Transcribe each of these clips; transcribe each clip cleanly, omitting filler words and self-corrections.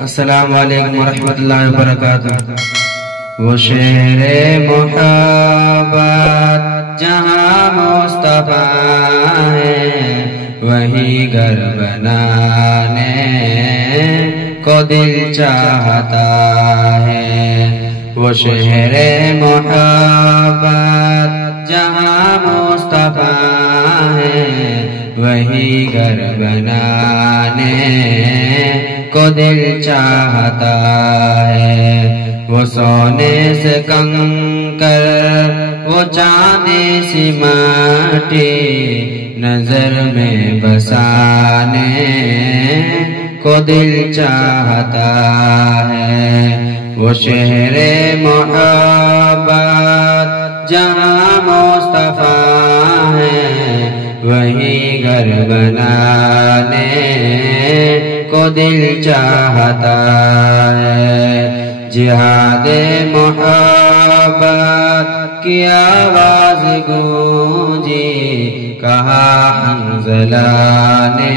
السلام علیکم ورحمۃ اللہ وبرکاتہ۔ وہ شہر محبت جہاں مصطفیٰ ہے، وہی گھر بنانے کو دل چاہتا ہے۔ وہ شہر محبت جہاں مصطفیٰ ہے، وہی گھر بنانے کو دل چاہتا ہے۔ وہ سونے سے کنکر، وہ چاندی سی مٹی، نظر میں بسانے کو دل چاہتا ہے۔ وہ شہر محبت جہاں مصطفیٰ ہے، وہی گھر بنانے کو دل چاہتا ہے۔ جہاد محبت کی آواز گونجی، کہا حنظلہ نے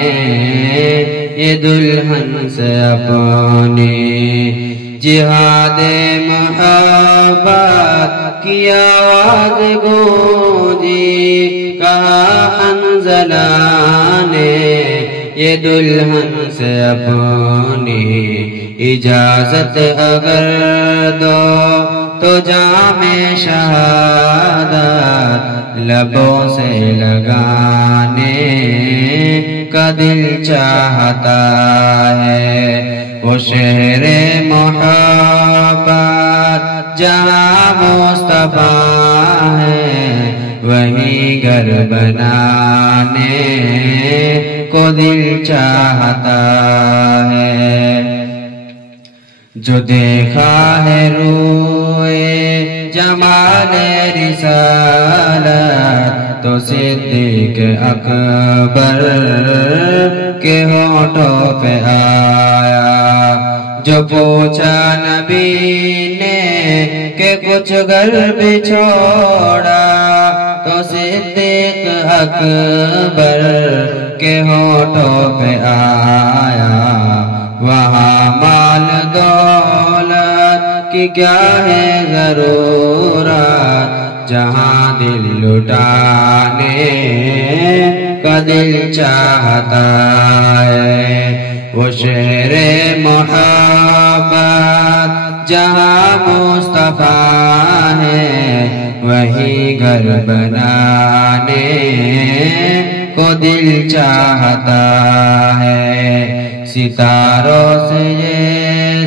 یہ دلہن سے اپنی۔ جہاد محبت کی آواز گونجی، کہا حنظلہ نے یہ دلہن سے اپنی۔ اجازت اگر دو تو جام شہادت لبوں سے لگانے کا دل چاہتا ہے۔ وہ شہر محبت جہاں مصطفیٰ ہے، وہی گھر بنانے کو دل چاہتا ہے۔ جو دیکھا ہے روئے جمال رسالت، تو صدیق اکبر کے ہونٹوں پہ آیا۔ جو پوچھا نبی نے کہ کچھ گھر بھی چھوڑا، تو صدیق اکبر کے ہونٹوں پہ آیا۔ وہاں مال دولت کی کیا ہے ضرورت، جہاں دل لٹانے کا دل چاہتا ہے۔ وہ شہر محبت جہاں مصطفیٰ ہے، وہی گھر بنانے کو دل چاہتا ہے۔ ستاروں سے یہ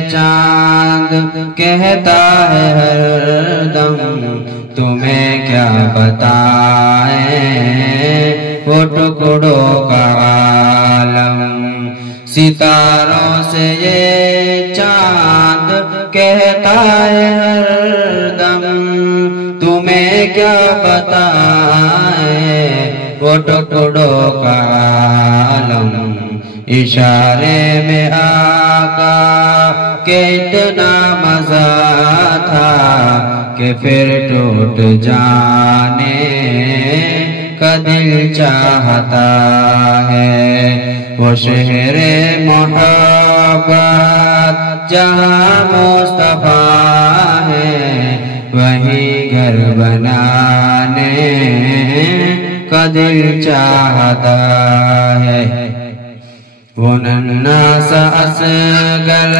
چاند کہتا ہے ہر دم، تمہیں کیا بتائیں وہ ٹکڑوں کا عالم۔ ستاروں سے یہ چاند کہتا ہے ہر دم، تمہیں کیا بتائیں وہ ٹکڑوں کا عالم۔ اشارے میں آقا کہ اتنا مزہ تھا کہ پھر ٹوٹ جانے کا دل چاہتا ہے۔ وہ شہر محبت جہاں مصطفیٰ ہے، وہی گھر بنانے کا دل چاہتا ہے۔ وہ ننھا سا اصغر،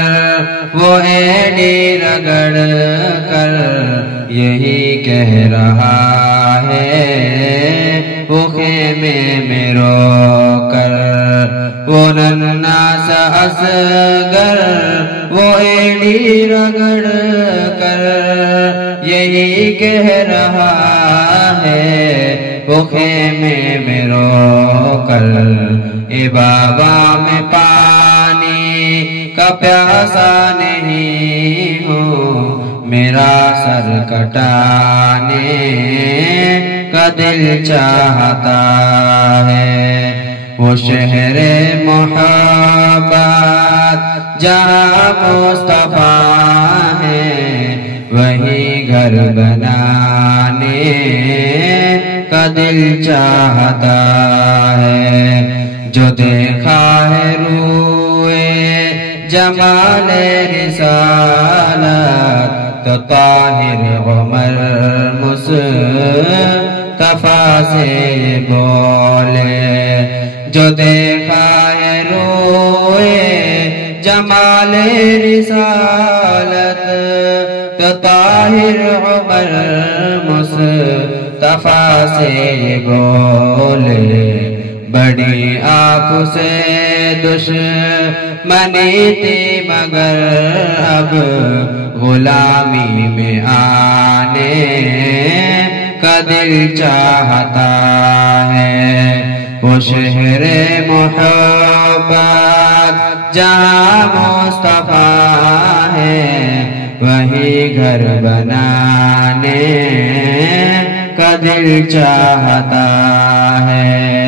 وہ ایڑی رگڑ کر یہی کہہ رہا ہے، وہ خیمے میں رو کر۔ وہ ننھا سا اصغر، وہ ایڑی رگڑ کر یہی کہہ رہا ہے، وہ خیمے میں رو کر۔ اے بابا میں پانی کا پیاسا نہیں ہوں، میرا سر کٹانے کا دل چاہتا ہے۔ وہ شہر محبت جہاں مصطفیٰ ہے، وہی گھر بنانے کا دل چاہتا ہے۔ جو دیکھا ہے روئے جمال رسالت تو طاہر عمر مصطفیٰ سے بولے جو دیکھا ہے روئے جمال رسالت تو طاہر عمر مصطفیٰ سے بولے بڑی آنکھ سے دشمنی تھی مگر اب غلامی میں آنے کا دل چاہتا ہے وہ شہر محبت جہاں مصطفیٰ ہے وہی گھر بنانے کا دل چاہتا ہے